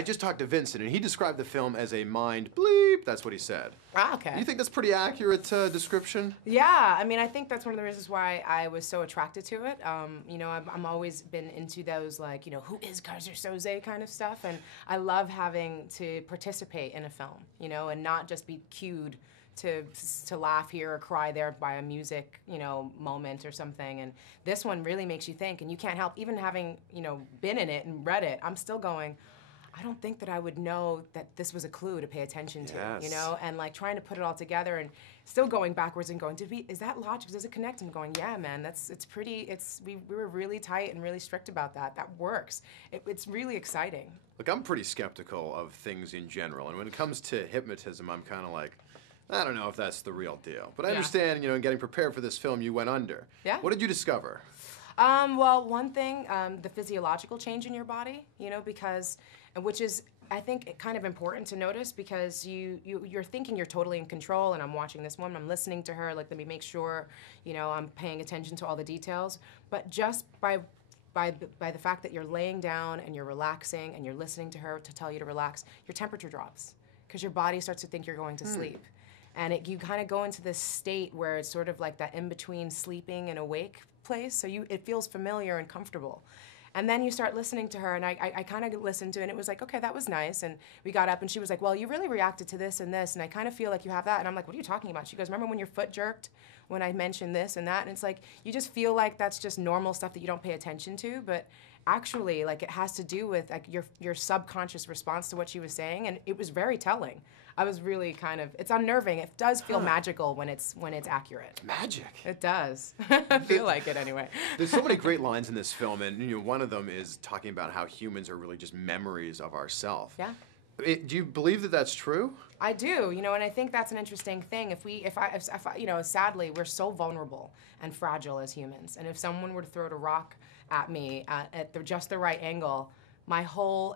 I just talked to Vincent, and he described the film as a mind bleep. That's what he said. Ah, okay. Do you think that's pretty accurate description? Yeah, I mean, I think that's one of the reasons why I was so attracted to it. You know, I'm always been into those, like, you know, who is Kaiser Soze kind of stuff, and I love having to participate in a film, you know, and not just be cued to laugh here or cry there by a music, you know, moment or something. And this one really makes you think, and you can't help, even having, you know, been in it and read it, I'm still going, I don't think that I would know that this was a clue to pay attention to, yes. you know, and like trying to put it all together and still going backwards and going, is that logical? Does it connect? And going, yeah, man, we were really tight and really strict about that. That works. It's really exciting. Look, I'm pretty skeptical of things in general, and when it comes to hypnotism, I'm kind of like, I don't know if that's the real deal. But I understand, you know, in getting prepared for this film, you went under. Yeah. What did you discover? Well, one thing, the physiological change in your body, you know, because, which is, I think, kind of important to notice, because you're thinking you're totally in control, and I'm watching this woman, I'm listening to her, like, let me make sure, you know, I'm paying attention to all the details. But just by the fact that you're laying down and you're relaxing and you're listening to her to tell you to relax, your temperature drops, because your body starts to think you're going to sleep. And you kind of go into this state where it's sort of like that in-between sleeping and awake place, so it feels familiar and comfortable. And then you start listening to her, and I kind of listened to it, and it was like, okay, that was nice. And we got up, and she was like, well, you really reacted to this and this, and I kind of feel like you have that. And I'm like, what are you talking about? She goes, remember when your foot jerked when I mentioned this and that? And it's like, you just feel like that's just normal stuff that you don't pay attention to, but actually, like, it has to do with like your subconscious response to what she was saying, and it was very telling. I was really kind of, it's unnerving. It does feel magical when it's accurate. Magic. It does. I feel like it anyway. There's so many great lines in this film, and you know, one of them is talking about how humans are really just memories of ourselves. Yeah. Do you believe that that's true? I do, you know, and I think that's an interesting thing. If I, you know, sadly, we're so vulnerable and fragile as humans, and if someone were to throw a rock at me at just the right angle,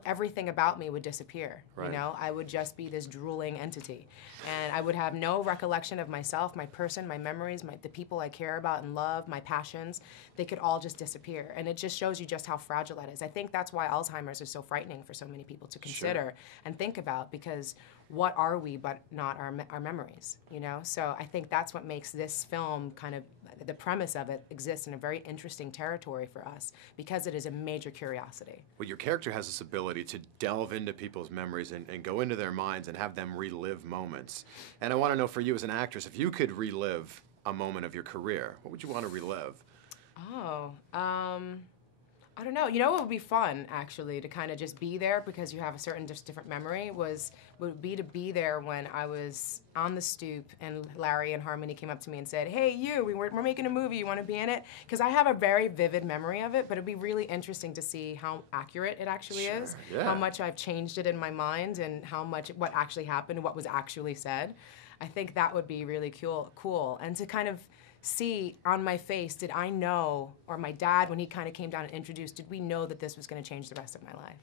everything about me would disappear, right. You know? I would just be this drooling entity. And I would have no recollection of myself, my person, my memories, the people I care about and love, my passions. They could all just disappear. And it just shows you just how fragile that is. I think that's why Alzheimer's is so frightening for so many people to consider and think about, because what are we but not our memories, you know? So I think that's what makes this film kind of, the premise of it exists in a very interesting territory for us, because it is a major curiosity. Well, your character has this ability to delve into people's memories and go into their minds and have them relive moments. And I want to know, for you as an actress, if you could relive a moment of your career, what would you want to relive? Oh, I don't know. You know what would be fun, actually, to kind of just be there, because you have a certain different memory, would be to be there when I was on the stoop and Larry and Harmony came up to me and said, hey, we're making a movie, you want to be in it? Because I have a very vivid memory of it, but it'd be really interesting to see how accurate it actually is, how much I've changed it in my mind, and what actually happened, what was actually said. I think that would be really cool. And to kind of see on my face, did I know, or my dad, when he kind of came down and introduced, did we know that this was going to change the rest of my life?